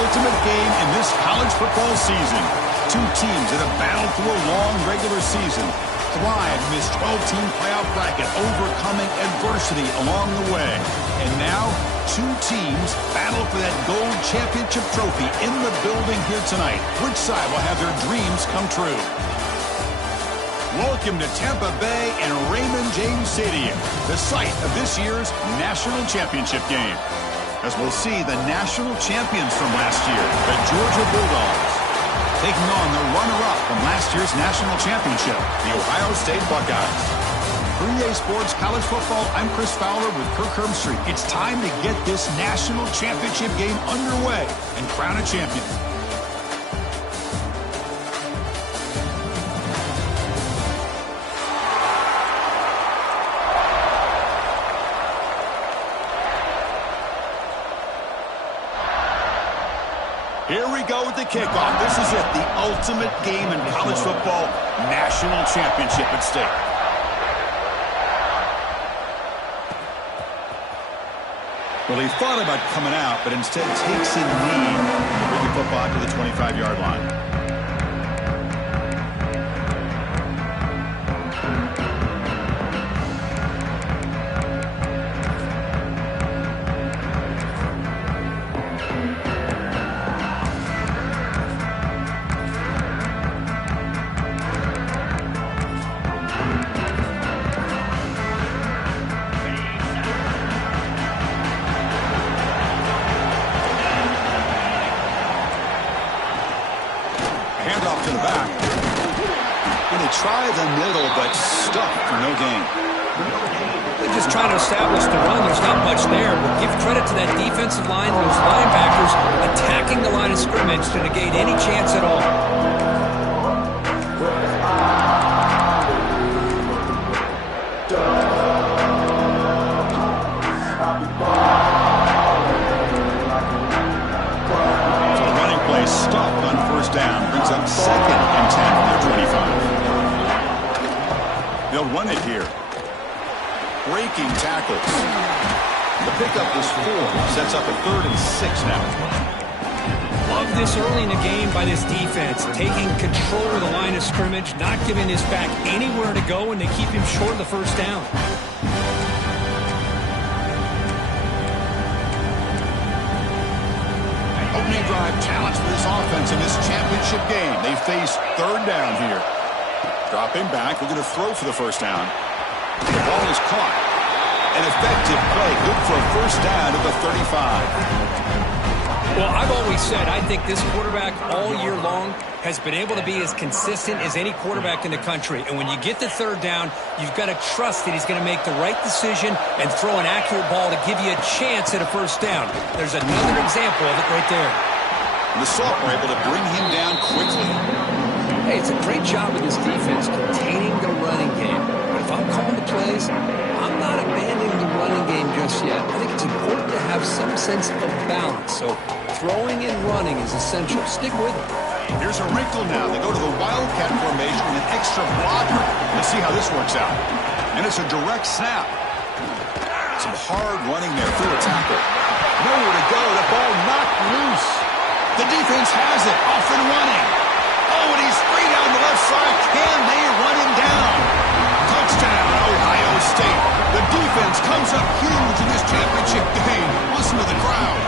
ultimate game in this college football season. Two teams that have battled through a long regular season, thrived in this 12-team playoff bracket, overcoming adversity along the way. And now, two teams battle for that gold championship trophy in the building here tonight. Which side will have their dreams come true? Welcome to Tampa Bay and Raymond James Stadium, the site of this year's national championship game. As we'll see the national champions from last year, the Georgia Bulldogs, taking on the runner-up from last year's national championship, the Ohio State Buckeyes. For EA Sports College Football, I'm Chris Fowler with Kirk Herbstreit. It's time to get this national championship game underway and crown a champion. Here we go with the kickoff. This is it, the ultimate game in college football, national championship at stake. Well, he thought about coming out, but instead takes a knee to bring the football to the 25-yard line. Handoff to the back. And they try the middle, but stuck for no gain. They're just trying to establish the run. There's not much there, but give credit to that defensive line, those linebackers attacking the line of scrimmage to negate any chance at all. Stopped on first down, brings up 2nd and 10 from their 25. They'll run it here. Breaking tackles. The pickup is 4, sets up a 3rd and 6 now. Love this early in the game by this defense, taking control of the line of scrimmage, not giving this back anywhere to go, and they keep him short of the first down. Opening drive challenge for this offense in this championship game. They face 3rd down here. Dropping back, looking to throw for the first down. The ball is caught. An effective play, good for a first down at the 35. Well, I've always said I think this quarterback all year long has been able to be as consistent as any quarterback in the country. And when you get the 3rd down, you've got to trust that he's going to make the right decision and throw an accurate ball to give you a chance at a first down. There's another example of it right there. The Salt were able to bring him down quickly. Hey, it's a great job of this defense containing the running game. But if I'm calling the plays, I'm not abandoning the running game just yet. I think it's important to have some sense of balance. So throwing and running is essential. Stick with it. Here's a wrinkle now. They go to the Wildcat formation with an extra blocker. Let's see how this works out. And it's a direct snap. Some hard running there through a tackle. Nowhere to go. The ball knocked loose. The defense has it. Off and running. Oh, and he's free down the left side. Can they run him down? Touchdown, Ohio State. The defense comes up huge in this championship game. Listen to the crowd.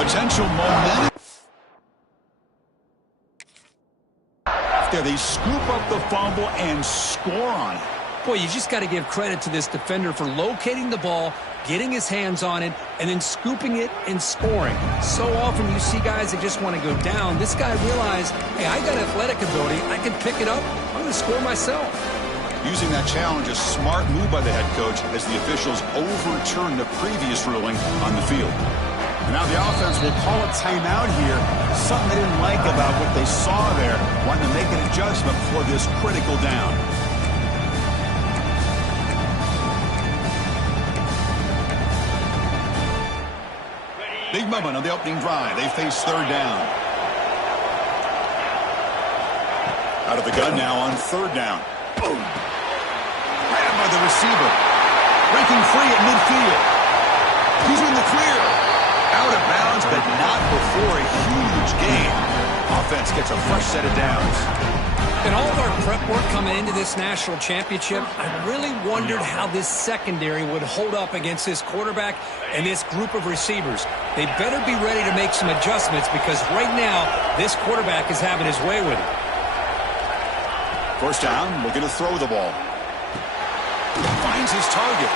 Potential momentum. There, they scoop up the fumble and score on it. Boy, you just got to give credit to this defender for locating the ball, getting his hands on it, and then scooping it and scoring. So often you see guys that just want to go down. This guy realized, hey, I got athletic ability. I can pick it up. I'm going to score myself. Using that challenge, a smart move by the head coach as the officials overturn the previous ruling on the field. Now the offense will call a timeout here. Something they didn't like about what they saw there. Wanting to make an adjustment for this critical down. Big moment on the opening drive. They face 3rd down. Out of the gun now on 3rd down. Boom. Grabbed by the receiver. Breaking free at midfield. He's in the clear. Out of bounds, but not before a huge gain. Offense gets a fresh set of downs. In all of our prep work coming into this national championship, I really wondered how this secondary would hold up against this quarterback and this group of receivers. They better be ready to make some adjustments because right now, this quarterback is having his way with it. First down, looking to throw the ball. Finds his target.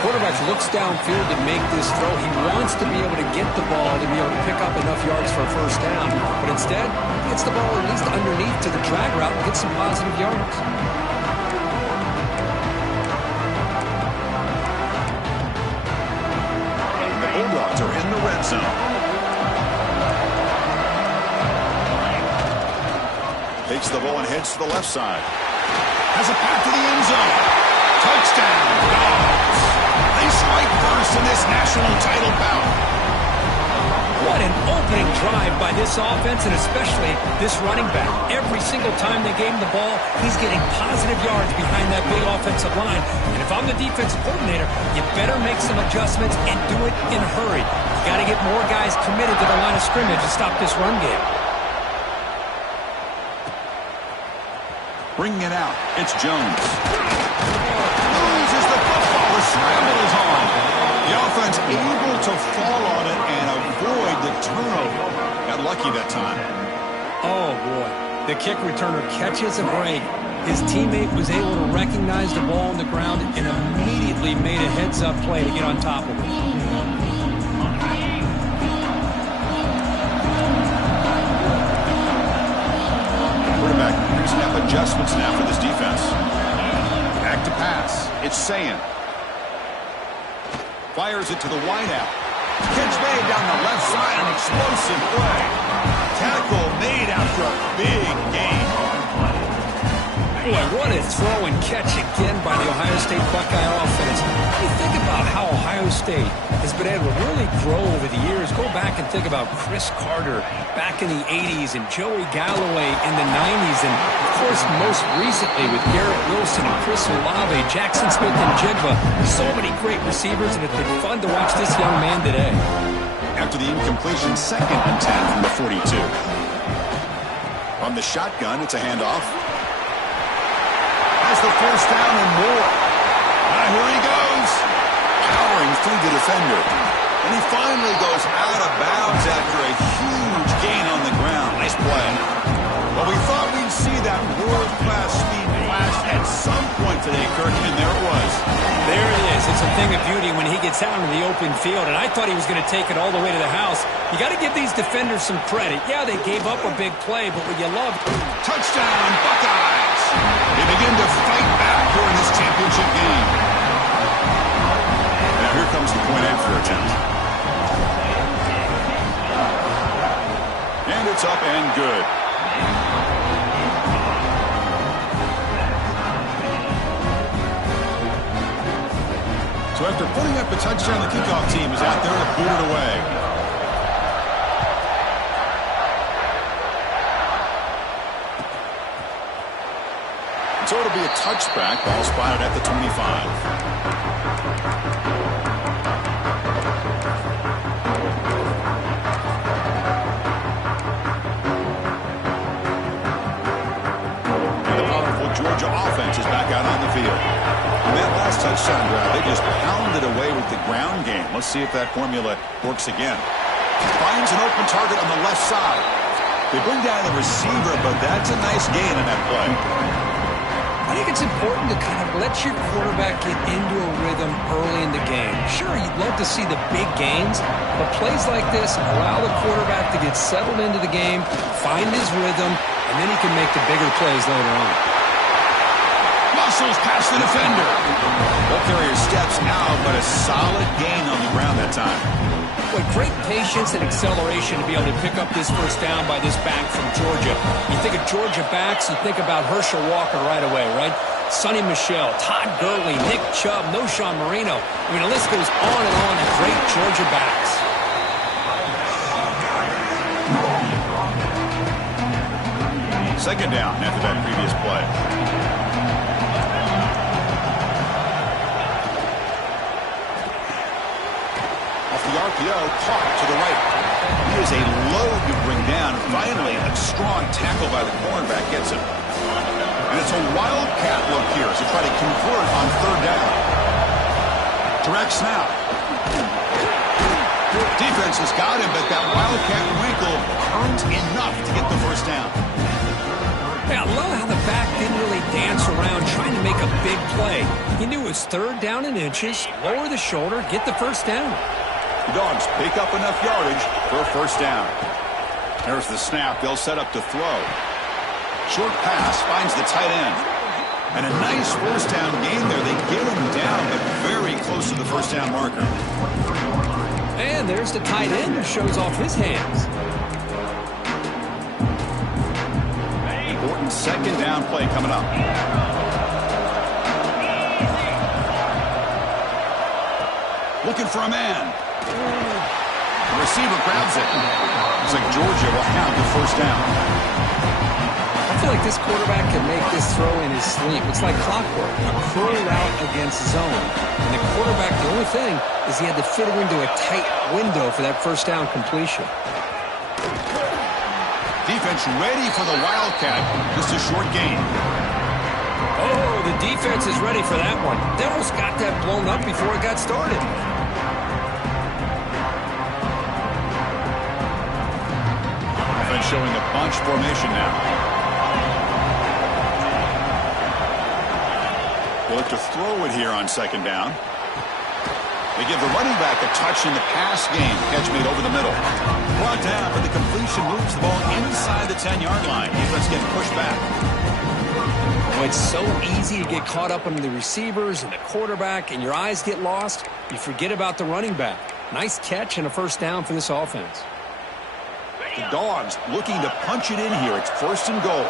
Quarterback looks downfield to make this throw. He wants to be able to get the ball to be able to pick up enough yards for a first down. But instead, he gets the ball at least underneath to the drag route and gets some positive yards. The Bulldogs are in the red zone. Takes the ball and heads to the left side. Has a path to the end zone. Touchdown, Dogs. They strike first in this national title bout. What an opening drive by this offense and especially this running back. Every single time they gave him the ball, he's getting positive yards behind that big offensive line. And if I'm the defensive coordinator, you better make some adjustments and do it in a hurry. You got to get more guys committed to the line of scrimmage to stop this run game. Bringing it out, it's Jones. Loses the football. The scramble is on. The offense able to fall on it and avoid the turnover. Got lucky that time. Oh, boy. The kick returner catches a break. His teammate was able to recognize the ball on the ground and immediately made a heads-up play to get on top of it. Quarterback using up adjustments now for this defense. Back to pass. It's Sayan. Fires it to the wideout. Catch made down the left side. An explosive play. Tackle made after a big gain. Boy, what a throw and catch again by the Ohio State Buckeye offense. You think about how Ohio State has been able to really grow over the years. Go back and think about Chris Carter back in the 80s and Joey Galloway in the 90s. And, of course, most recently with Garrett Wilson and Chris Olave, Jackson Smith and Jigba. So many great receivers, and it's been fun to watch this young man today. After the incompletion, 2nd and 10 from the 42. From the shotgun, it's a handoff. Has the first down and more. Here he goes. Powering through the defender. And he finally goes out of bounds after a huge gain on the ground. Nice play. Well, we thought we'd see that world-class speed flash at some point today, Kirk, and there it was. There it is. It's a thing of beauty when he gets out into the open field, and I thought he was going to take it all the way to the house. You got to give these defenders some credit. Yeah, they gave up a big play, but what you love... Touchdown, Buckeyes! They begin to fight back during this championship game. Now here comes the point-after attempt. And it's up and good. So after putting up a touchdown, the kickoff team is out there to boot it away. So it'll be a touchback. Ball spotted at the 25. Georgia offense is back out on the field. In that last touchdown drive, they just pounded away with the ground game. Let's see if that formula works again. Finds an open target on the left side. They bring down the receiver, but that's a nice gain in that play. I think it's important to kind of let your quarterback get into a rhythm early in the game. Sure, you'd love to see the big gains, but plays like this allow the quarterback to get settled into the game, find his rhythm, and then he can make the bigger plays later on. Muscles past the defender. Ball carrier steps out, but a solid gain on the ground that time. Boy, great patience and acceleration to be able to pick up this first down by this back from Georgia. You think of Georgia backs, you think about Herschel Walker right away, right? Sonny Michel, Todd Gurley, Nick Chubb, Noshawn Marino. I mean, the list goes on and on of great Georgia backs. Second down after that previous play. off the RPO, caught to the right. He is a load to bring down. Finally, a strong tackle by the cornerback gets him. And it's a wildcat look here as they try to convert on third down. Direct snap. Defense has got him, but that wildcat wrinkle earned enough to get the first down. Yeah, I love how the back didn't really dance around trying to make a big play. He knew it was third down in inches, lower the shoulder, get the first down. The Dogs pick up enough yardage for a first down. There's the snap. They'll set up to throw. Short pass finds the tight end. And a nice first down gain there. They get him down, but very close to the first down marker. And there's the tight end who shows off his hands. Important second down play coming up. Looking for a man. The receiver grabs it. Looks like Georgia will have the first down. I feel like this quarterback can make this throw in his sleep. It's like clockwork, a curl route against zone. And the quarterback, the only thing is he had to fit it into a tight window for that first down completion. Defense ready for the wildcat. Just a short gain. Oh, the defense is ready for that one. They almost got that blown up before it got started. Offense showing a bunch formation now. They look to throw it here on second down. They give the running back a touch in the pass game. Catch made over the middle. Brought down, but the completion moves the ball inside the 10-yard line. Defense getting pushed back. Oh, it's so easy to get caught up on the receivers and the quarterback, and your eyes get lost. You forget about the running back. Nice catch and a first down for this offense. The Dogs looking to punch it in here. It's first and goal.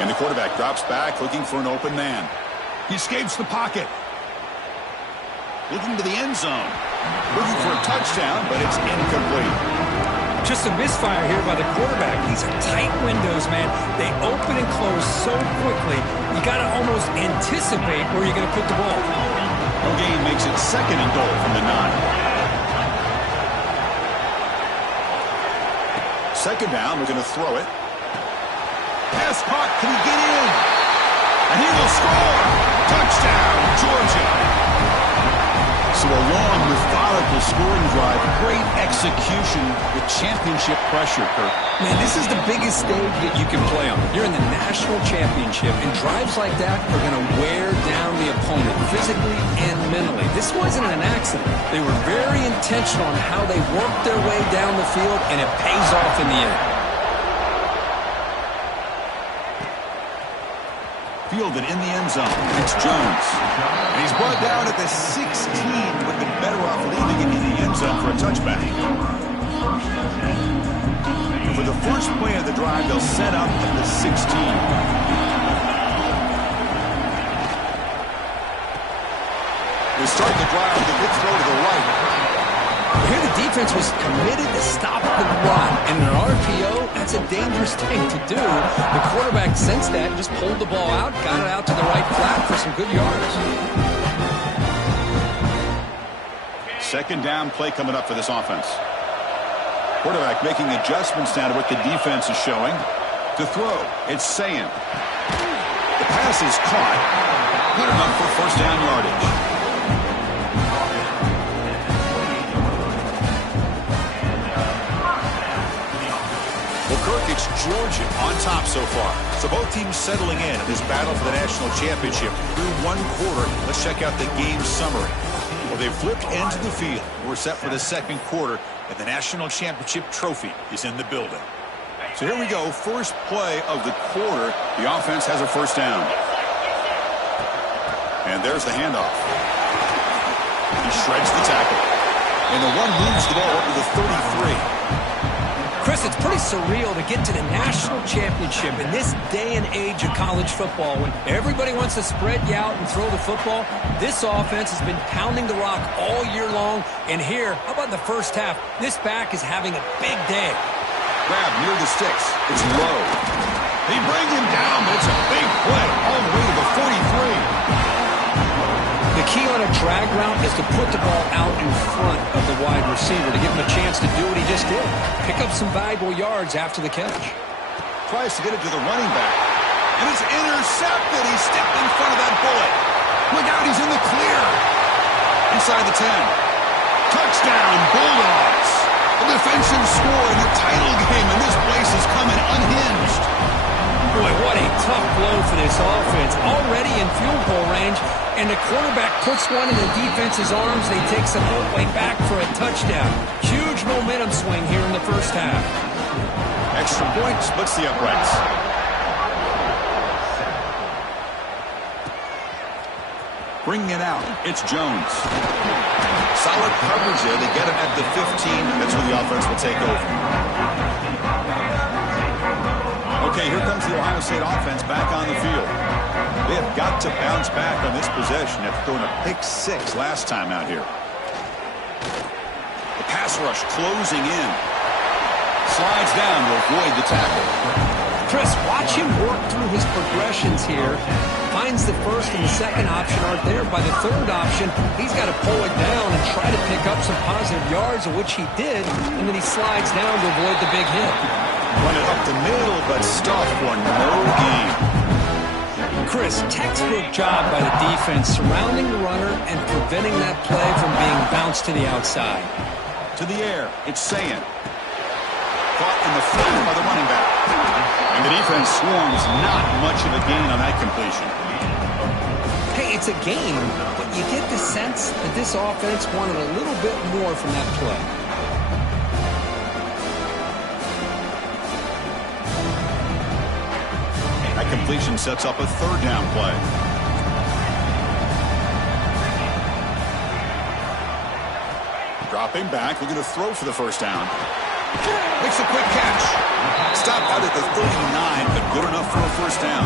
And the quarterback drops back, looking for an open man. He escapes the pocket. Looking to the end zone. Looking for a touchdown, but it's incomplete. Just a misfire here by the quarterback. These are tight windows, man. They open and close so quickly, you got to almost anticipate where you're going to put the ball. No gain makes it second and goal from the 9. Second down, we're going to throw it. Pass caught, can he get in? And he will score! Touchdown, Georgia! So a long, methodical scoring drive. Great execution with championship pressure, Kirk. Man, this is the biggest stage that you can play on. You're in the national championship, and drives like that are going to wear down the opponent physically and mentally. This wasn't an accident. They were very intentional on how they worked their way down the field, and it pays off in the end. Fielded in the end zone. It's Jones. And he's brought down at the 16. Would have been better off leaving it in the end zone for a touchback. For the first play of the drive, they'll set up at the 16. They start the drive with a good throw to the right. Here the defense was committed to stop the run. And in an RPO, that's a dangerous thing to do. The quarterback sensed that and just pulled the ball out, got it out to the right flat for some good yards. Second down play coming up for this offense. Quarterback making adjustments now to what the defense is showing. To throw, it's Sayin. The pass is caught. Good enough for first down yardage. Kirk, it's Georgia on top so far. So both teams settling in this battle for the national championship through one quarter. Let's check out the game summary. Well, they've flipped ends of the field. We're set for the second quarter, and the national championship trophy is in the building. So here we go. First play of the quarter. The offense has a first down. And there's the handoff. He shreds the tackle. And the one moves the ball up to the 33. Chris, it's pretty surreal to get to the national championship in this day and age of college football when everybody wants to spread you out and throw the football. This offense has been pounding the rock all year long. And here, how about in the first half? This back is having a big day. Grab near the sticks. It's low. They bring him down, but it's a big play all the way to the 43. key on a drag route is to put the ball out in front of the wide receiver to give him a chance to do what he just did. Pick up some valuable yards after the catch. Tries to get it to the running back. And it's intercepted. He stepped in front of that bullet. Look out, he's in the clear. Inside the 10. Touchdown, Bulldogs. A defensive score in the title game, and this place is coming unhinged. Boy, what a tough blow for this offense. Already in field goal range, and the quarterback puts one in the defense's arms. They take some way back for a touchdown. Huge momentum swing here in the first half. Extra point splits the uprights. Bringing it out, it's Jones. Solid coverage there. They get him at the 15. That's where the offense will take over. Okay, here comes the Ohio State offense back on the field. They have got to bounce back on this possession after throwing a pick 6 last time out here. The pass rush closing in. Slides down to avoid the tackle. Chris, watch him work through his progressions here. Finds the first and the second option aren't there. By the third option, he's got to pull it down and try to pick up some positive yards, of which he did, and then he slides down to avoid the big hit. Run it up the middle, but stuffed for no gain. Chris, textbook job by the defense surrounding the runner and preventing that play from being bounced to the outside. To the air, it's Sayin. Caught in the flat by the running back. And the defense swarms, not much of a gain on that completion. Hey, it's a game, but you get the sense that this offense wanted a little bit more from that play. That completion sets up a third down play. Dropping back, looking to throw for the first down. Makes a quick catch. Stopped out at the 39, but good enough for a first down.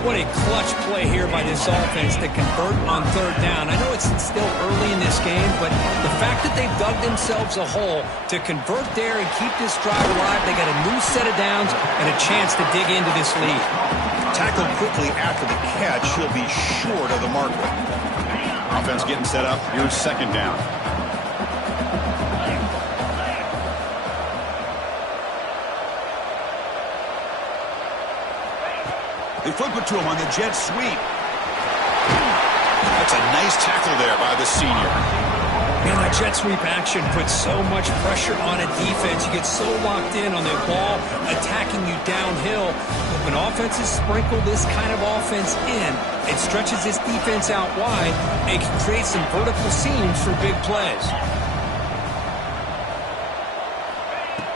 What a clutch play here by this offense to convert on third down. I know it's still early in this game, but the fact that they've dug themselves a hole to convert there and keep this drive alive, they got a new set of downs and a chance to dig into this lead. Tackled quickly after the catch, he'll be short of the marker. Offense getting set up. Here's second down. They flip it to him on the jet sweep. That's a nice tackle there by the senior. Man, that jet sweep action puts so much pressure on a defense. You get so locked in on the ball attacking you downhill. But when offenses sprinkle this kind of offense in, it stretches this defense out wide and can create some vertical seams for big plays.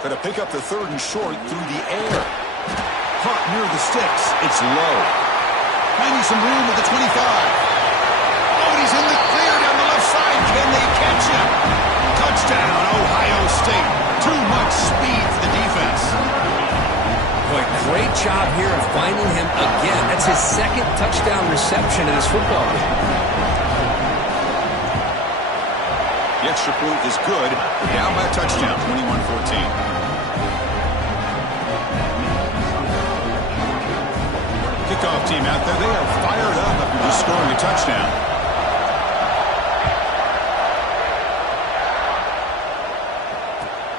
Going to pick up the third and short through the air. Caught near the sticks. It's low. Finding some room at the 25. Oh, and he's in the clear down the left side. Can they catch him? Touchdown, Ohio State. Too much speed for the defense. Boy, great job here of finding him again. That's his second touchdown reception in this football game. The extra point is good. We're down by a touchdown, 21-14. Kickoff team out there. They are fired up after just scoring a touchdown.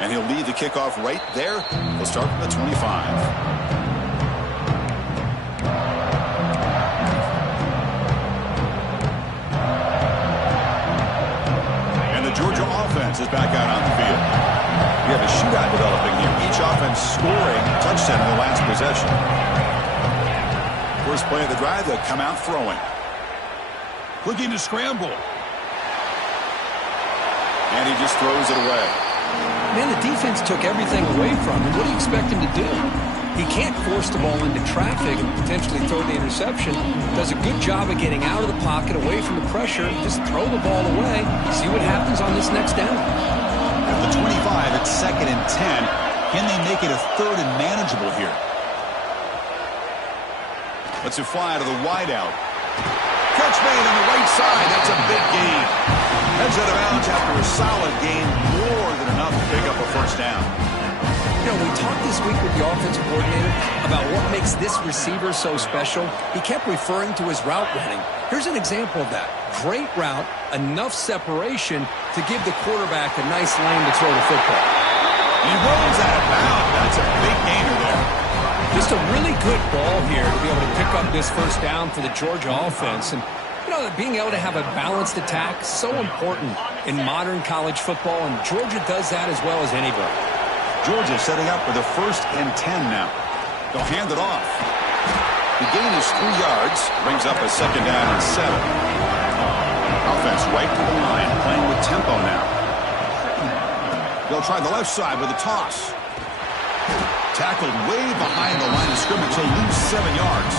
And he'll lead the kickoff right there. He'll start from the 25. And the Georgia offense is back out on the field. We have a shootout developing here. Each offense scoring a touchdown in the last possession. First play of the drive, they'll come out throwing. Looking to scramble. And he just throws it away. Man, the defense took everything away from him. What do you expect him to do? He can't force the ball into traffic and potentially throw the interception. Does a good job of getting out of the pocket, away from the pressure. Just throw the ball away. See what happens on this next down. At the 25, it's 2nd and 10. Can they make it a third and manageable here? Let's it fly to the wideout. Catch made on the right side. That's a big gain. Heads out of bounds after a solid gain. More than enough to pick up a first down. You know, we talked this week with the offensive coordinator about what makes this receiver so special. He kept referring to his route running. Here's an example of that. Great route, enough separation to give the quarterback a nice lane to throw the football. He rolls out of bounds. That's a big gainer there. Just a really good ball here to be able to pick up this first down for the Georgia offense. And, you know, being able to have a balanced attack, so important in modern college football, and Georgia does that as well as anybody. Georgia setting up for the 1st and 10 now. They'll hand it off. The gain is 3 yards, brings up a 2nd down and 7. Offense right to the line, playing with tempo now. They'll try the left side with a toss. Tackled way behind the line of scrimmage. He'll lose 7 yards.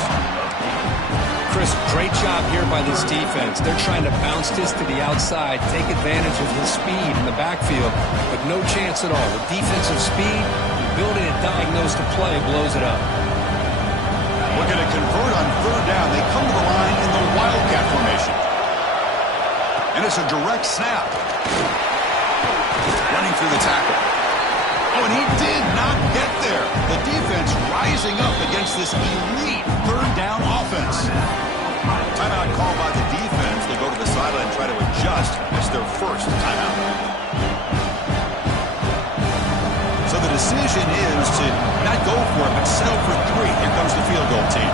Chris, great job here by this defense. They're trying to bounce this to the outside, take advantage of his speed in the backfield, but no chance at all. With defensive speed, the ability to diagnose the play blows it up. Looking to convert on 3rd down. They come to the line in the wildcat formation. And it's a direct snap. Running through the tackle. Oh, and he did not get there. The defense rising up against this elite 3rd down offense. Timeout called by the defense. They go to the sideline and try to adjust. It's their first timeout. So the decision is to not go for it, but settle for 3. Here comes the field goal team.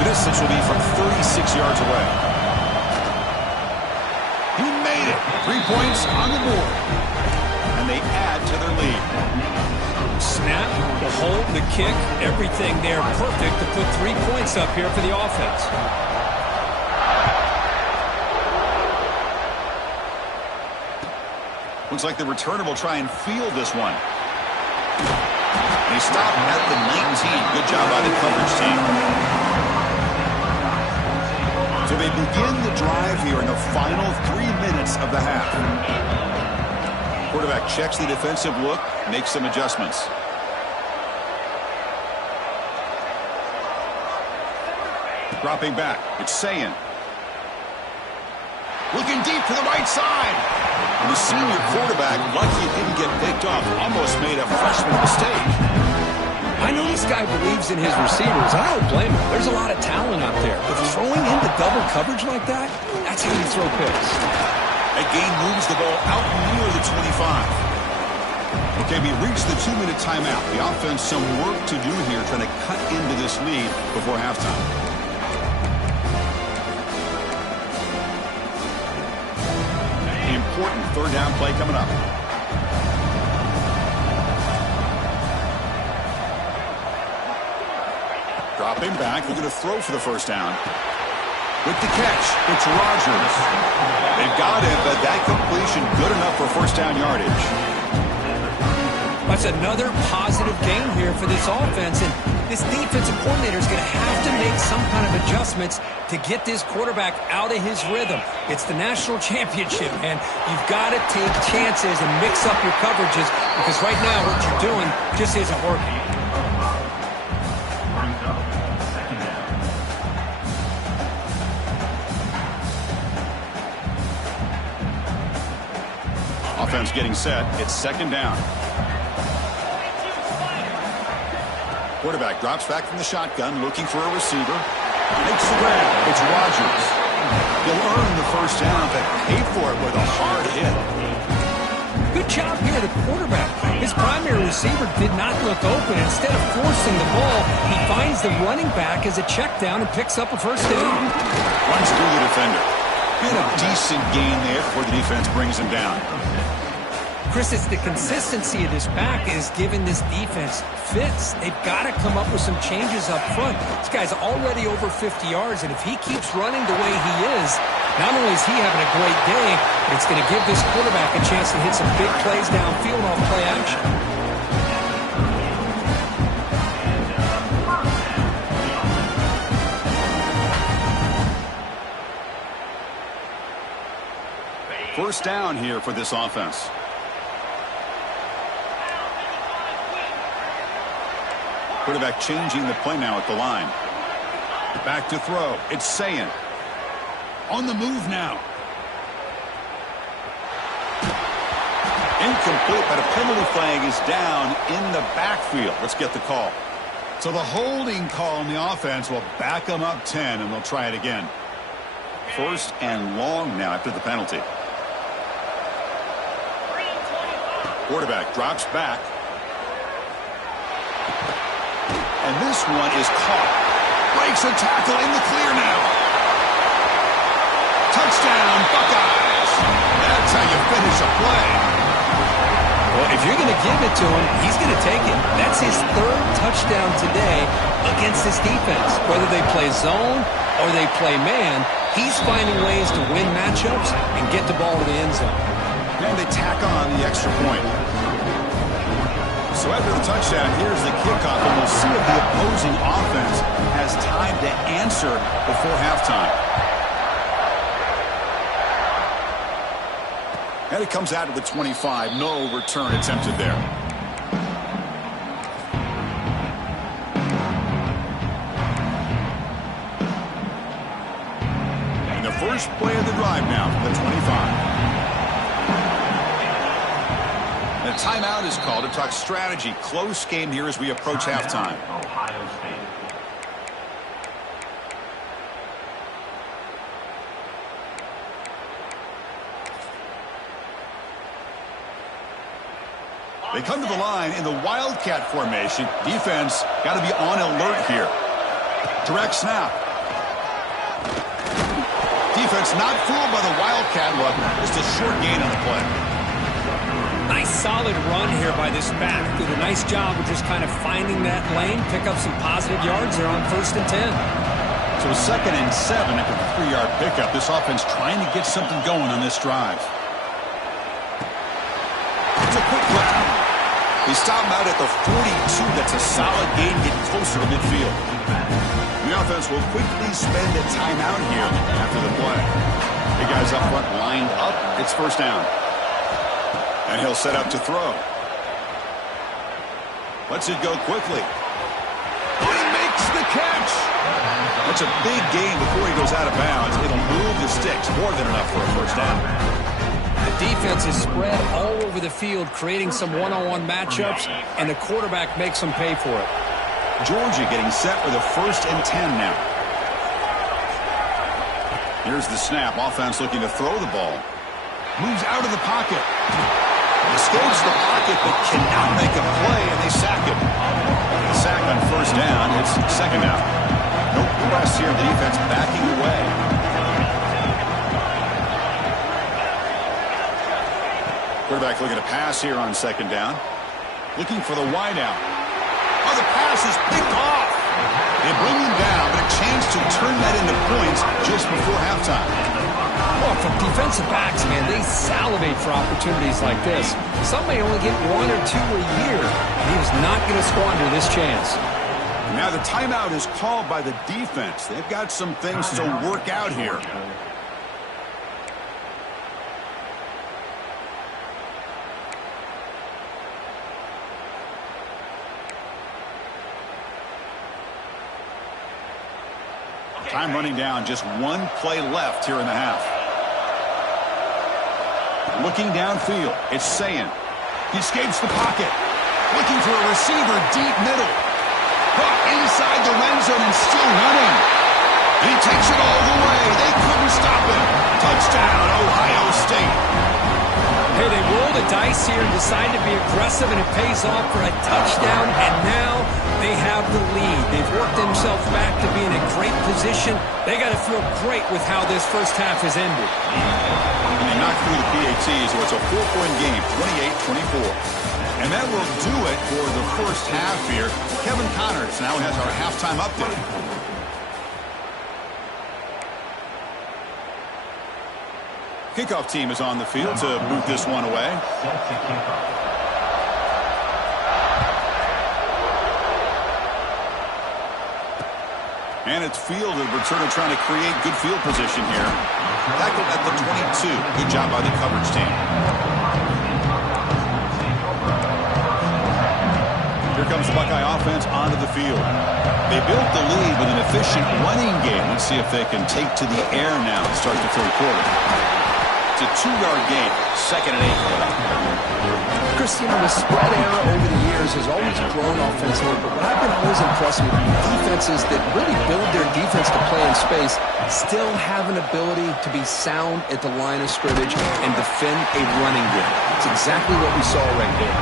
The distance will be from 36 yards away. He made it. 3 points on the board. And they add to their lead. Snap, the hold, the kick, everything there perfect to put 3 points up here for the offense. Looks like the returner will try and field this one. And he stopped at the 19. Good job by the coverage team. So they begin the drive here in the final 3 minutes of the half. Quarterback checks the defensive look, makes some adjustments. Dropping back, it's Sayin. Looking deep to the right side. And the senior quarterback, lucky it didn't get picked off, almost made a freshman mistake. I know this guy believes in his receivers. I don't blame him. There's a lot of talent out there. But throwing into double coverage like that, that's how you throw picks. That gain moves the ball out near the 25. Okay, we reached the 2-minute timeout. The offense some work to do here, trying to cut into this lead before halftime. The important 3rd down play coming up. Dropping back, looking to throw for the 1st down. With the catch, it's Rogers. They've got it, but that completion good enough for 1st down yardage. That's another positive gain here for this offense, and this defensive coordinator is going to have to make some kind of adjustments to get this quarterback out of his rhythm. It's the national championship, man. You've got to take chances and mix up your coverages, because right now what you're doing just isn't working. Offense getting set. It's 2nd down. Quarterback drops back from the shotgun, looking for a receiver. Makes the grab. It's Rogers. He'll earn the 1st down, but pay for it with a hard hit. Good job here, the quarterback. His primary receiver did not look open. Instead of forcing the ball, he finds the running back as a check down and picks up a 1st down. Runs through the defender. Been a decent gain there before the defense brings him down. Chris, it's the consistency of this back is giving this defense fits. They've got to come up with some changes up front. This guy's already over 50 yards, and if he keeps running the way he is, not only is he having a great day, but it's going to give this quarterback a chance to hit some big plays downfield off play action. First down here for this offense. Quarterback changing the play now at the line. Back to throw. It's Sayin. On the move now. Incomplete, but a penalty flag is down in the backfield. Let's get the call. So the holding call on the offense will back them up 10, and they'll try it again. First and long now after the penalty. Quarterback drops back. And this one is caught. Breaks a tackle in the clear now. Touchdown, Buckeyes. That's how you finish a play. Well, if you're going to give it to him, he's going to take it. That's his third touchdown today against this defense. Whether they play zone or they play man, he's finding ways to win matchups and get the ball to the end zone. And they tack on the extra point. So after the touchdown, here's the kickoff, and we'll see if the opposing offense has time to answer before halftime. And it comes out of the 25. No return attempted there. And the first play of the drive now from the 25. And a timeout is called to talk strategy. Close game here as we approach halftime. Ohio State. They come to the line in the Wildcat formation. Defense got to be on alert here. Direct snap. Defense not fooled by the Wildcat look. Just a short gain on the play. Nice solid run here by this back. Did a nice job of just kind of finding that lane, pick up some positive yards there on 1st and 10. So 2nd and 7 after the 3-yard pickup. This offense trying to get something going on this drive. It's a quick play. They stop him out at the 42. That's a solid gain, getting closer to midfield. The offense will quickly spend a timeout here after the play. The guys up front lined up. It's first down. And he'll set up to throw. Lets it go quickly. Oh, he makes the catch. That's a big gain before he goes out of bounds. It'll move the sticks. More than enough for a first down. The defense is spread all over the field, creating some one-on-one matchups, and the quarterback makes them pay for it. Georgia getting set for the 1st and 10 now. Here's the snap. Offense looking to throw the ball. Moves out of the pocket. Escapes the pocket, but cannot make a play, and they sack him. A sack on 1st down. It's 2nd down. No press here. The defense backing away. Quarterback looking to pass here on 2nd down. Looking for the wideout. Oh, the pass is picked off. They bring him down, but a chance to turn that into points just before halftime. Well, from defensive backs, man, they salivate for opportunities like this. Some may only get 1 or 2 a year, and he was not going to squander this chance. Now the timeout is called by the defense. They've got some things to work out here. Time running down, just 1 play left here in the half. Looking downfield, it's Sayin. He escapes the pocket. Looking for a receiver deep middle. Caught inside the end zone and still running. And he takes it all the way. They couldn't stop him. Touchdown, Ohio State. Hey, they roll the dice here and decide to be aggressive, and it pays off for a touchdown, and now they have the lead. They've worked themselves back to be in a great position. They got to feel great with how this first half has ended. And they knocked through the PATs, so it's a 4-point game, 28-24. And that will do it for the first half here. Kevin Connors now has our halftime update. Kickoff team is on the field to boot this one away. And it's fielded. Returner trying to create good field position here. Tackled at the 22. Good job by the coverage team. Here comes the Buckeye offense onto the field. They built the lead with an efficient running game. Let's see if they can take to the air now to start the third quarter. It's a 2-yard gain, 2nd and 8. Chris, the spread era over the years has always grown offensively, but what I've been always impressed with defenses that really build their defense to play in space still have an ability to be sound at the line of scrimmage and defend a running game. It's exactly what we saw right there.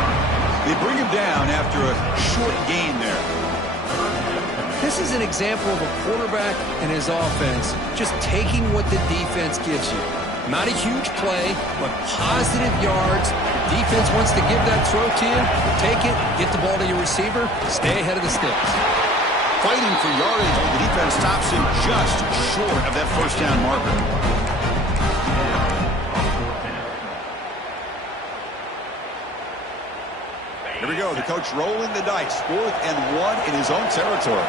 They bring him down after a short gain there. This is an example of a quarterback and his offense just taking what the defense gives you. Not a huge play, but positive yards. The defense wants to give that throw to you. Take it, get the ball to your receiver, stay ahead of the sticks. Fighting for yardage, but the defense stops him just short of that first down marker. Here we go, the coach rolling the dice. 4th and 1 in his own territory.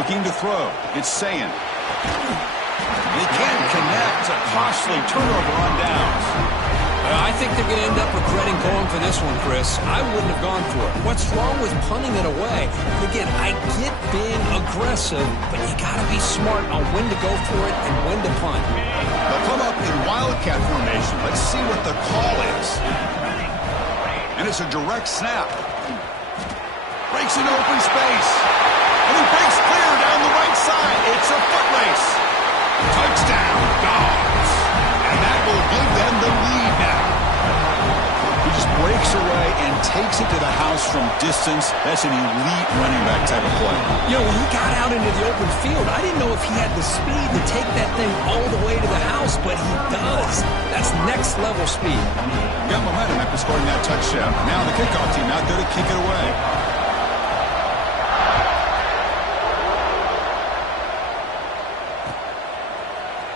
Looking to throw. It's Sayin. They can't connect. A costly turnover on downs. I think they're going to end up regretting going for this one, Chris. I wouldn't have gone for it. What's wrong with punting it away? Again, I get being aggressive, but you got to be smart on when to go for it and when to punt. They'll come up in wildcat formation. Let's see what the call is. And it's a direct snap. Breaks into open space. And he breaks clear down the right side. It's a foot race. Touchdown, Dogs. And that will give them the lead now. He just breaks away and takes it to the house from distance. That's an elite running back type of play. You know, when he got out into the open field, I didn't know if he had the speed to take that thing all the way to the house, but he does. That's next level speed. Got momentum after scoring that touchdown. Now the kickoff team out there to kick it away.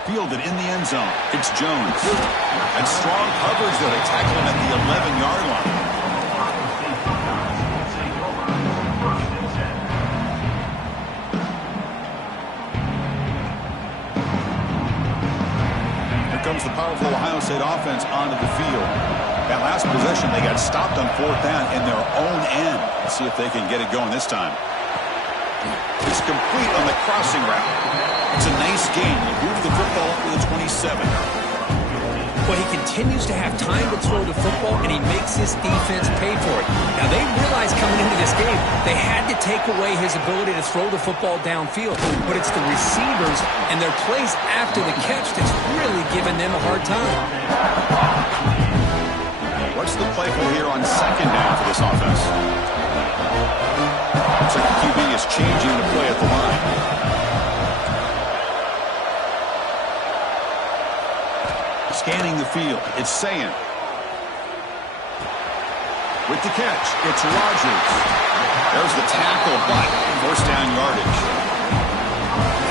Fielded in the end zone. It's Jones. And strong coverage there. They tackle him at the 11-yard line. Here comes the powerful Ohio State offense onto the field. That last possession, they got stopped on 4th down in their own end. Let's see if they can get it going this time. It's complete on the crossing route. It's a nice game. He moved the football up to the 27. But he continues to have time to throw the football, and he makes his defense pay for it. Now, they realized coming into this game they had to take away his ability to throw the football downfield. But it's the receivers and their plays after the catch that's really giving them a hard time. What's the play for here on 2nd down for this offense? Looks like the QB is changing the play at the line. Scanning the field. It's Sayin. With the catch, it's Rodgers. There's the tackle, but 1st down yardage.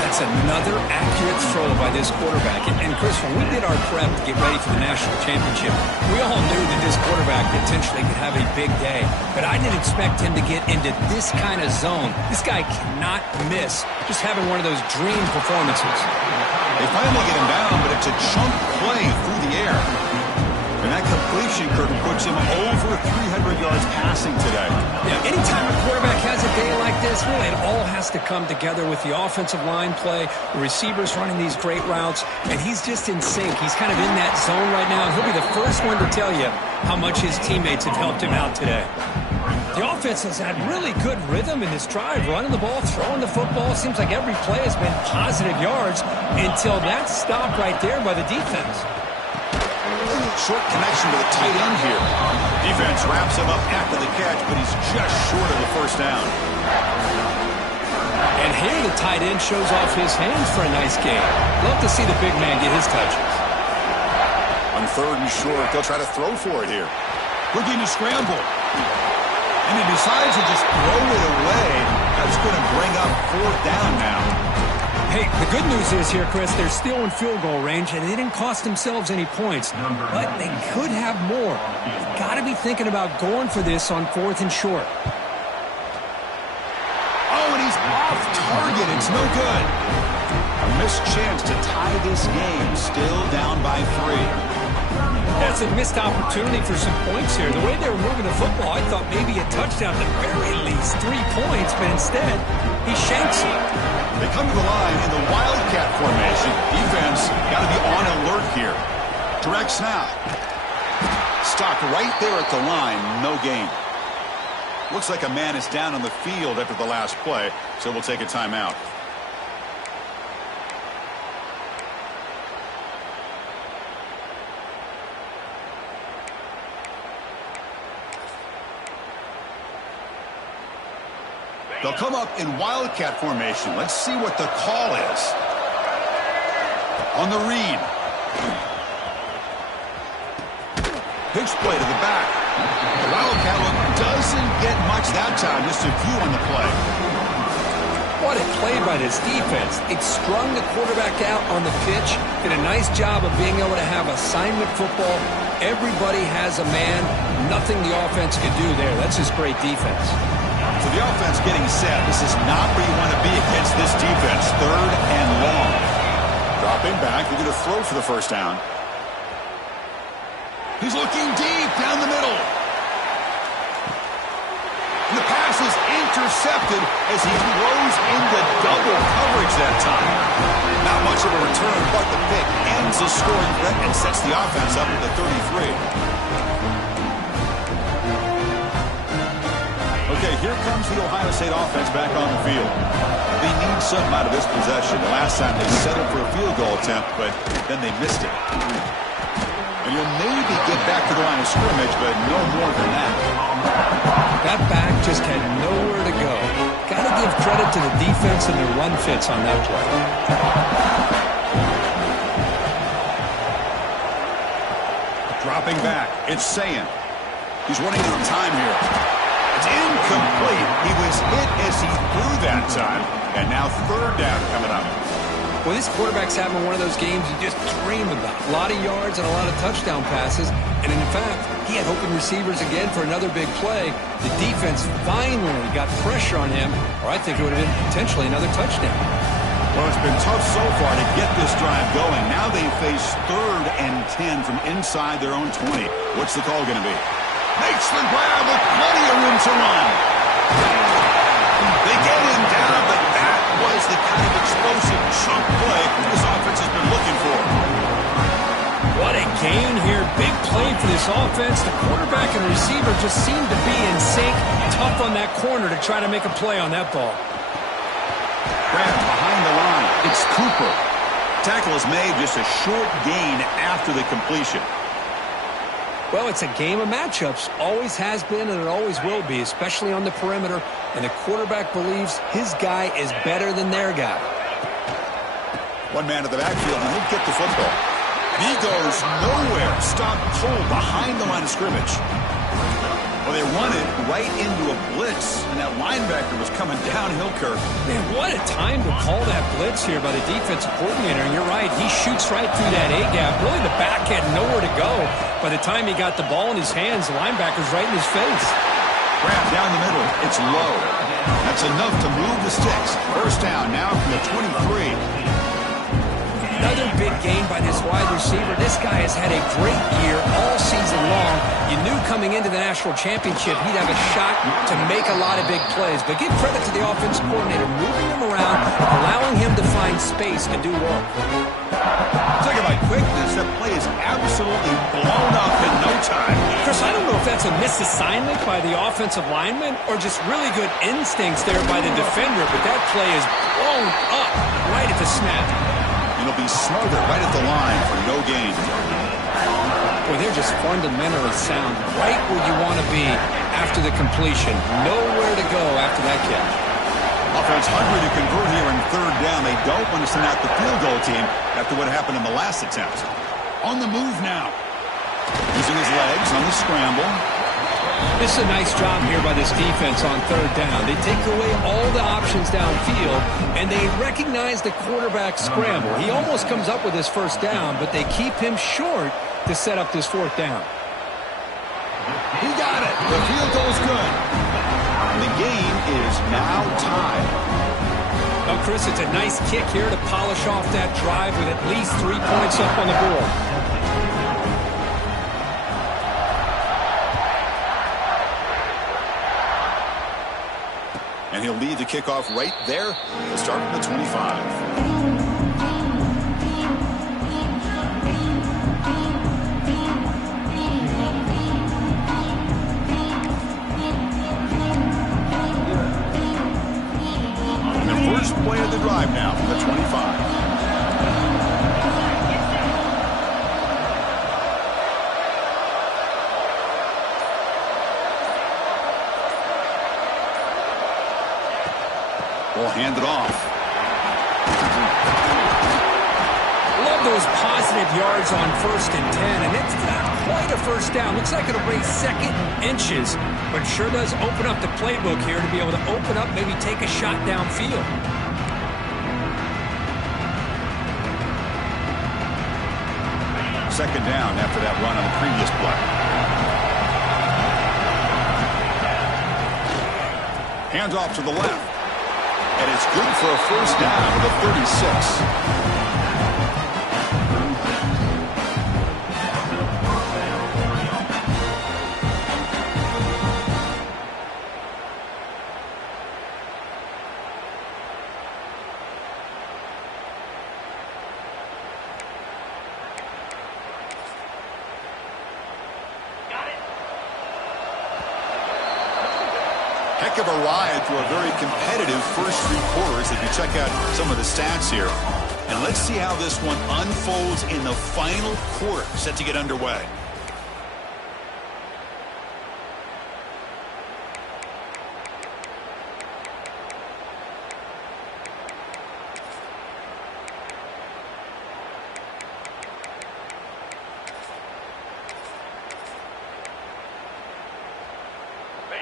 That's another accurate throw by this quarterback. And Chris, when we did our prep to get ready for the national championship, we all knew that this quarterback potentially could have a big day. But I didn't expect him to get into this kind of zone. This guy cannot miss just having one of those dream performances. They finally get him down, but it's a chunk play through the air. And that completion curtain puts him over 300 yards passing today. Yeah, anytime a quarterback has a day like this, really it all has to come together with the offensive line play, the receivers running these great routes, and he's just in sync. He's kind of in that zone right now. He'll be the first one to tell you how much his teammates have helped him out today. The offense has had really good rhythm in this drive, running the ball, throwing the football. Seems like every play has been positive yards until that stop right there by the defense. Short connection to the tight end here. Defense wraps him up after the catch, but he's just short of the 1st down. And here the tight end shows off his hands for a nice game. Love to see the big man get his touches. On 3rd and short, they'll try to throw for it here. Looking to scramble. And he decides to just throw it away. That's going to bring up 4th down now. Hey, the good news is here, Chris, they're still in field goal range, and they didn't cost themselves any points. But they could have more. You've got to be thinking about going for this on 4th and short. Oh, and he's off target. It's no good. A missed chance to tie this game. Still down by 3. That's a missed opportunity for some points here. The way they were moving the football, I thought maybe a touchdown, at the very least 3 points, but instead, he shanks it. They come to the line in the wildcat formation. Defense got to be on alert here. Direct snap. Stopped right there at the line. No gain. Looks like a man is down on the field after the last play, so we'll take a timeout. They'll come up in wildcat formation. Let's see what the call is. On the read. Pitch play to the back. The wildcat look doesn't get much that time. Just a few on the play. What a play by this defense. It strung the quarterback out on the pitch. Did a nice job of being able to have assignment football. Everybody has a man. Nothing the offense can do there. That's just great defense. So the offense getting set. This is not where you want to be against this defense. 3rd and long. Dropping back. They're going to throw for the first down. He's looking deep down the middle. And the pass is intercepted as he throws into double coverage that time. Not much of a return, but the pick ends the scoring threat and sets the offense up at the 33. Okay, here comes the Ohio State offense back on the field. They need something out of this possession. The last time they settled for a field goal attempt, but then they missed it. And you'll maybe get back to the line of scrimmage, but no more than that. That back just had nowhere to go. Got to give credit to the defense and their run fits on that play. Dropping back, it's Sayin. He's running out of time here. It's incomplete. He was hit as he threw that time, and now 3rd down coming up. Well, this quarterback's having one of those games you just dream about. A lot of yards and a lot of touchdown passes. And in fact, he had open receivers again for another big play. The defense finally got pressure on him, or I think it would have been potentially another touchdown. Well, it's been tough so far to get this drive going. Now they face 3rd and 10 from inside their own 20. What's the call going to be? Makes the grab with plenty of room to run. They get him down, but that was the kind of explosive chunk play this offense has been looking for. What a gain here. Big play for this offense. The quarterback and receiver just seemed to be in sync. Tough on that corner to try to make a play on that ball. Grab behind the line. It's Cooper. Tackle is made, just a short gain after the completion. Well, it's a game of matchups. Always has been and it always will be, especially on the perimeter. And the quarterback believes his guy is better than their guy. One man at the backfield, and he'll get the football. He goes nowhere. Stopped cold behind the line of scrimmage. Well, they run it right into a blitz, and that linebacker was coming downhill, Kirk. Man, what a time to call that blitz here by the defensive coordinator. And you're right, he shoots right through that A-gap. Really, the back had nowhere to go. By the time he got the ball in his hands, the linebacker's right in his face. Grab down the middle. It's low. That's enough to move the sticks. First down now from the 23. Another big gain by this wide receiver. This guy has had a great year all season long. You knew coming into the national championship he'd have a shot to make a lot of big plays. But give credit to the offensive coordinator, moving him around, allowing him to find space to do work. Talk about quickness. That play is absolutely blown up in no time. Chris, I don't know if that's a misassignment by the offensive lineman or just really good instincts there by the defender, but that play is blown up right at the snap. It'll be smothered right at the line for no gain. Well, they're just fundamentally sound, right where you want to be after the completion. Nowhere to go after that catch. Offense hungry to convert here in 3rd down. They don't want to send out the field goal team after what happened in the last attempt. On the move now. Using his legs on the scramble. This is a nice job here by this defense on 3rd down. They take away all the options downfield, and they recognize the quarterback scramble. He almost comes up with his 1st down, but they keep him short to set up this 4th down. He got it. The field goal's good. The game is now tied. Well, Chris, it's a nice kick here to polish off that drive with at least 3 points up on the board. And he'll lead the kickoff right there. He'll start from the 25. Ball handed off. Love those positive yards on 1st and 10, and it's not quite a first down. Looks like it'll bring 2nd and inches, but sure does open up the playbook here to be able to open up, maybe take a shot downfield. Second down after that run on the previous play. Hands off to the left. And it's good for a first down to the 36. Heck of a ride through a very competitive first 3 quarters if you check out some of the stats here. And let's see how this one unfolds in the final quarter set to get underway.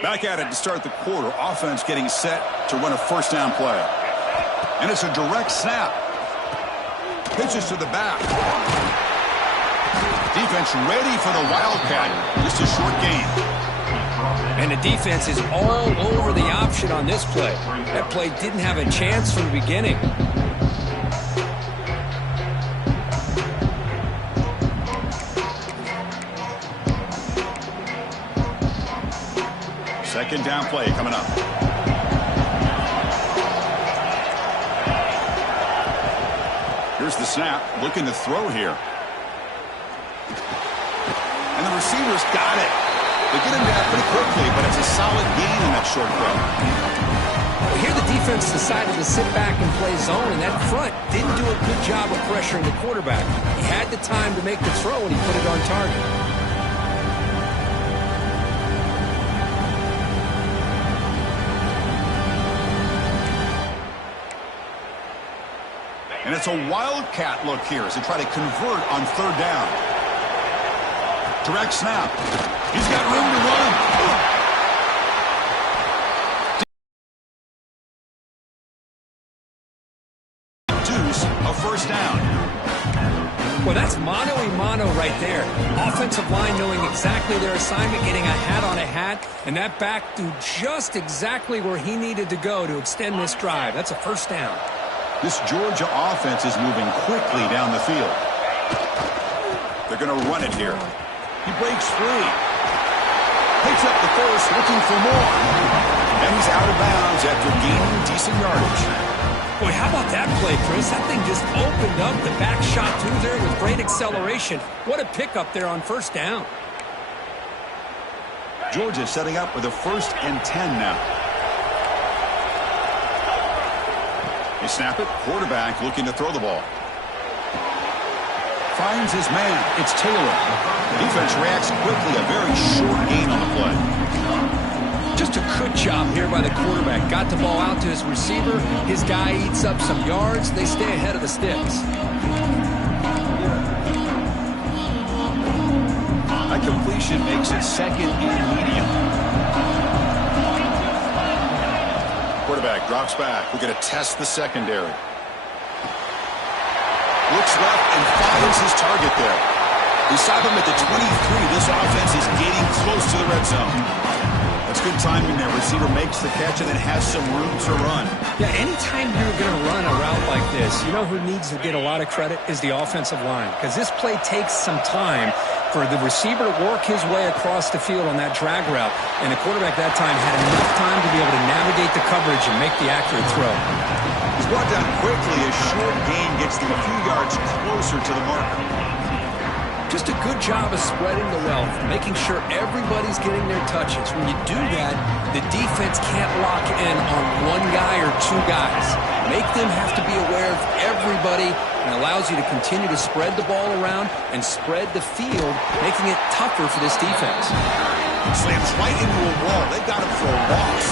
Back at it to start the quarter. Offense getting set to run a first down play. And it's a direct snap. Pitches to the back. Defense ready for the Wildcat. Just a short gain. And the defense is all over the option on this play. That play didn't have a chance from the beginning. Second down play coming up. Here's the snap. Looking to throw here. And the receiver's got it. They get him down pretty quickly, but it's a solid gain in that short throw. Well, here the defense decided to sit back and play zone, and that front didn't do a good job of pressuring the quarterback. He had the time to make the throw, and he put it on target. And it's a Wildcat look here as they try to convert on third down. Direct snap. He's got room to run. Deuce, a first down. Well, that's mano-a-mano right there. Offensive line knowing exactly their assignment, getting a hat on a hat, and that back threw just exactly where he needed to go to extend this drive. That's a first down. This Georgia offense is moving quickly down the field. They're going to run it here. He breaks free. Picks up the first, looking for more. And he's out of bounds after gaining decent yardage. Boy, how about that play, Chris? That thing just opened up. The back shot through there with great acceleration. What a pickup there on first down. Georgia setting up with a 1st and 10 now. They snap it. Quarterback looking to throw the ball. Finds his man. It's Taylor. The defense reacts quickly. A very short gain on the play. Just a good job here by the quarterback. Got the ball out to his receiver. His guy eats up some yards. They stay ahead of the sticks. That completion makes it 2nd and medium. Quarterback drops back. We're going to test the secondary. Looks left and finds his target there. We stop him at the 23. This offense is getting close to the red zone. That's good timing there. Receiver makes the catch and then has some room to run. Yeah, anytime you're going to run a route like this, you know who needs to get a lot of credit is the offensive line. Because this play takes some time for the receiver to work his way across the field on that drag route. And the quarterback that time had enough time to be able to navigate the coverage and make the accurate throw. He's brought down quickly. A short gain gets them a few yards closer to the marker. Just a good job of spreading the wealth, making sure everybody's getting their touches. When you do that, the defense can't lock in on one guy or two guys. Make them have to be aware of everybody, and allows you to continue to spread the ball around and spread the field, making it tougher for this defense. Slams right into a wall. They got him for a loss.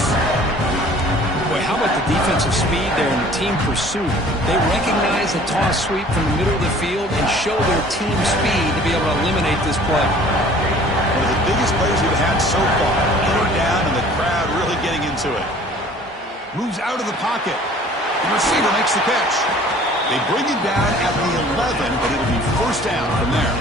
Boy, how about the defensive speed there and the team pursuit? They recognize the toss sweep from the middle of the field and show their team speed to be able to eliminate this play. One of the biggest plays we've had so far. In or down, and the crowd really getting into it. Moves out of the pocket. The receiver makes the catch. They bring it down at the 11, but it'll be first down from there.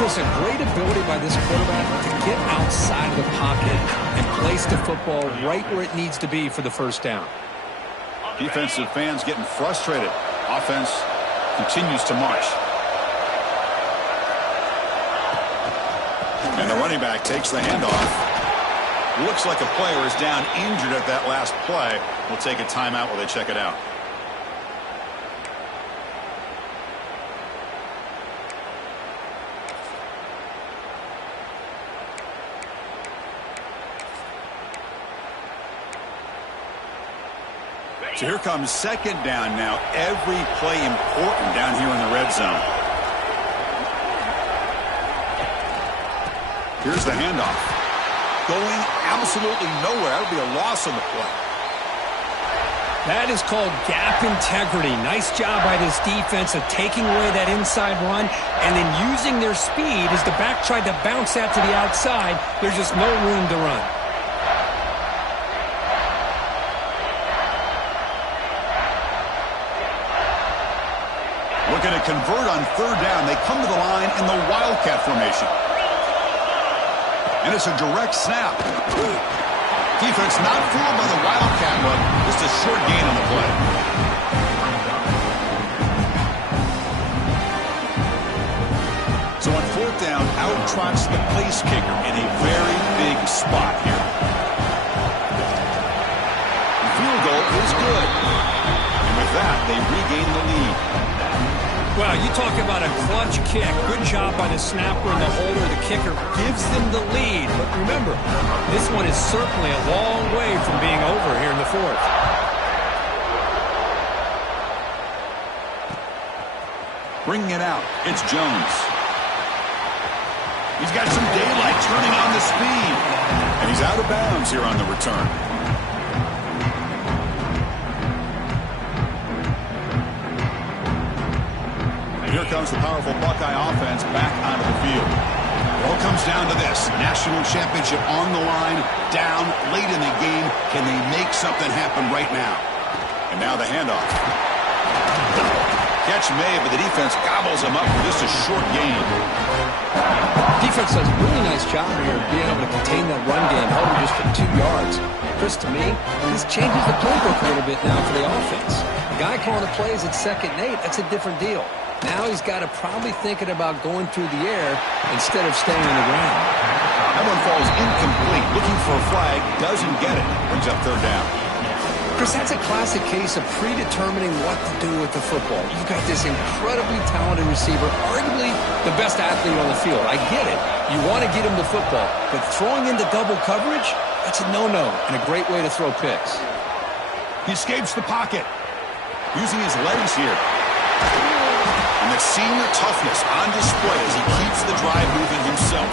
Chris, a great ability by this quarterback to get outside of the pocket and place the football right where it needs to be for the first down. Defensive fans getting frustrated. Offense continues to march. And the running back takes the handoff. Looks like a player is down injured at that last play. We'll take a timeout while they check it out. So here comes second down now. Every play important down here in the red zone. Here's the handoff. Going absolutely nowhere. That would be a loss on the play. That is called gap integrity. Nice job by this defense of taking away that inside run and then using their speed as the back tried to bounce that to the outside. There's just no room to run. Looking to convert on third down. They come to the line in the wildcat formation. And it's a direct snap. Defense not fooled by the wildcat look. Just a short gain on the play. So on fourth down, out trots the place kicker in a very big spot here. The field goal is good. And with that, they regain the lead. Well, you talk about a clutch kick. Good job by the snapper and the holder. The kicker gives them the lead. But remember, this one is certainly a long way from being over here in the fourth. Bringing it out, it's Jones. He's got some daylight turning on the speed. And he's out of bounds here on the return. Here comes the powerful Buckeye offense back onto the field. It all comes down to this. National championship on the line, down late in the game. Can they make something happen right now? And now the handoff. Catch made, but the defense gobbles him up for just a short gain. Defense does a really nice job here being able to contain that run game, held just for 2 yards. Chris, to me, this changes the playbook a little bit now for the offense. The guy calling the plays at 2nd and 8, that's a different deal. Now he's got to probably thinking about going through the air instead of staying on the ground. That one falls incomplete. Looking for a flag, doesn't get it. Brings up third down. Chris, that's a classic case of predetermining what to do with the football. You've got this incredibly talented receiver, arguably the best athlete on the field. I get it. You want to get him the football, but throwing into double coverage, that's a no-no and a great way to throw picks. He escapes the pocket, using his legs here. And the senior toughness on display as he keeps the drive moving himself.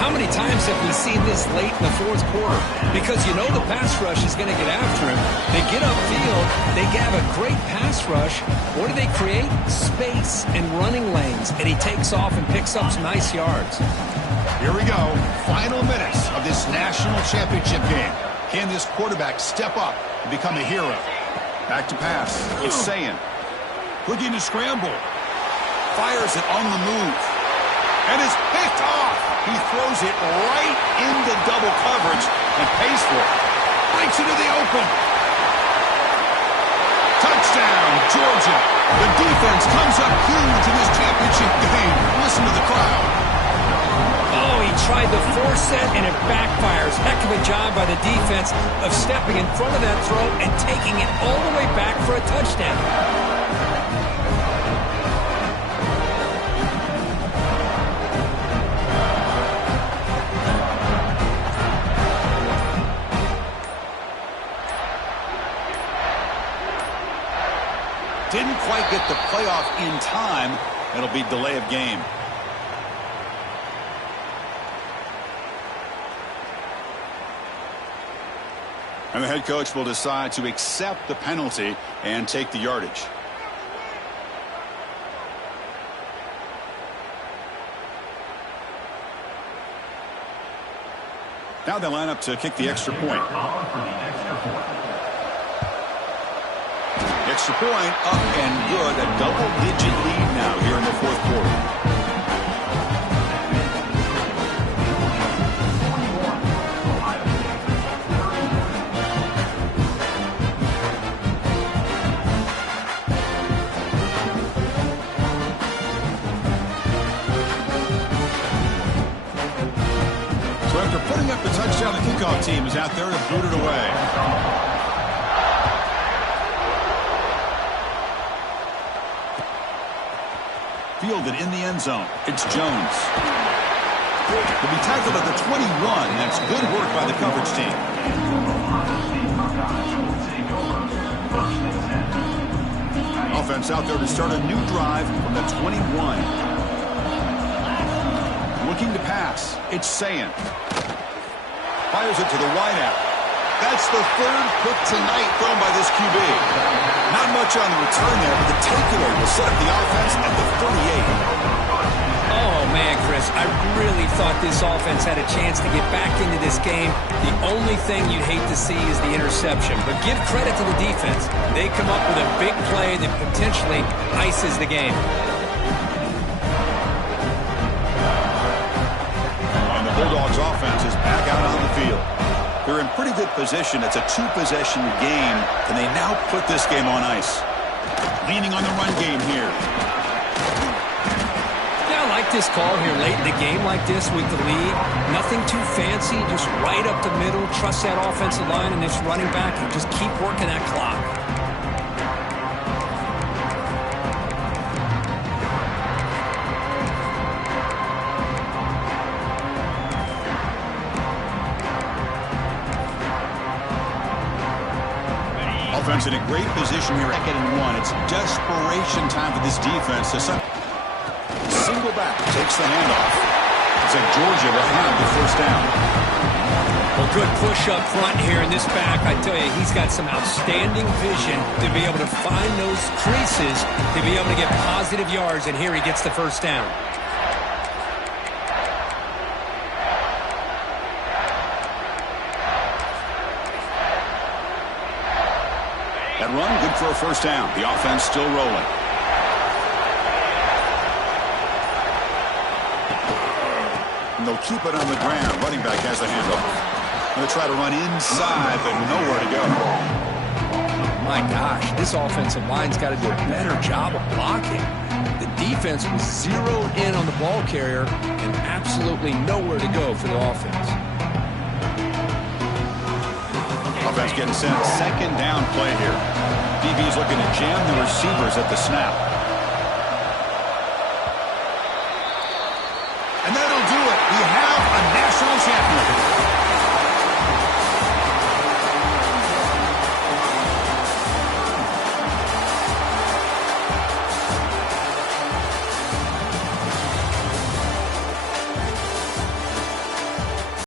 How many times have we seen this late in the fourth quarter? Because you know the pass rush is going to get after him. They get upfield. They have a great pass rush. What do they create? Space and running lanes. And he takes off and picks up some nice yards. Here we go. Final minutes of this national championship game. Can this quarterback step up and become a hero? Back to pass. It's Sayin. Looking to scramble. Fires it on the move. And it's picked off. He throws it right into double coverage and pays for it. Breaks into the open. Touchdown, Georgia. The defense comes up huge in this championship game. Listen to the crowd. Oh, he tried the force set and it backfires. Heck of a job by the defense of stepping in front of that throw and taking it all the way back for a touchdown. Didn't quite get the playoff in time. It'll be delay of game. And the head coach will decide to accept the penalty and take the yardage. Now they line up to kick the extra point. Extra point up and good. A double-digit lead now here in the fourth quarter. So after putting up the touchdown, the kickoff team is out there to boot it away. Fielded in the end zone. It's Jones. He'll be tackled at the 21. That's good work by the coverage team. Offense out there to start a new drive from the 21. Looking to pass. It's Sayan. Fires it to the wideout. That's the third pick tonight thrown by this QB. Not much on the return there, but the takeaway will set up the offense at the 38. Oh, man, Chris, I really thought this offense had a chance to get back into this game. The only thing you'd hate to see is the interception. But give credit to the defense. They come up with a big play that potentially ices the game. And the Bulldogs offense is back out on the field. They're in pretty good position. It's a two-possession game. Can they now put this game on ice? Leaning on the run game here. Yeah, I like this call here late in the game like this with the lead. Nothing too fancy, just right up the middle. Trust that offensive line and this running back and just keep working that clock. Offense in a great position here, 2nd and 1. It's desperation time for this defense to single back, takes the handoff. It's like Georgia will have the first down. Well, good push up front here in this back. I tell you, he's got some outstanding vision to be able to find those creases, to be able to get positive yards, and here he gets the first down. That run, good for a first down. The offense still rolling. And they'll keep it on the ground. Running back has the handoff. Going to try to run inside, but nowhere to go. My gosh, this offensive line's got to do a better job of blocking. The defense was zeroed in on the ball carrier and absolutely nowhere to go for the offense. Offense getting sent. 2nd down play here. DB's looking to jam the receivers at the snap.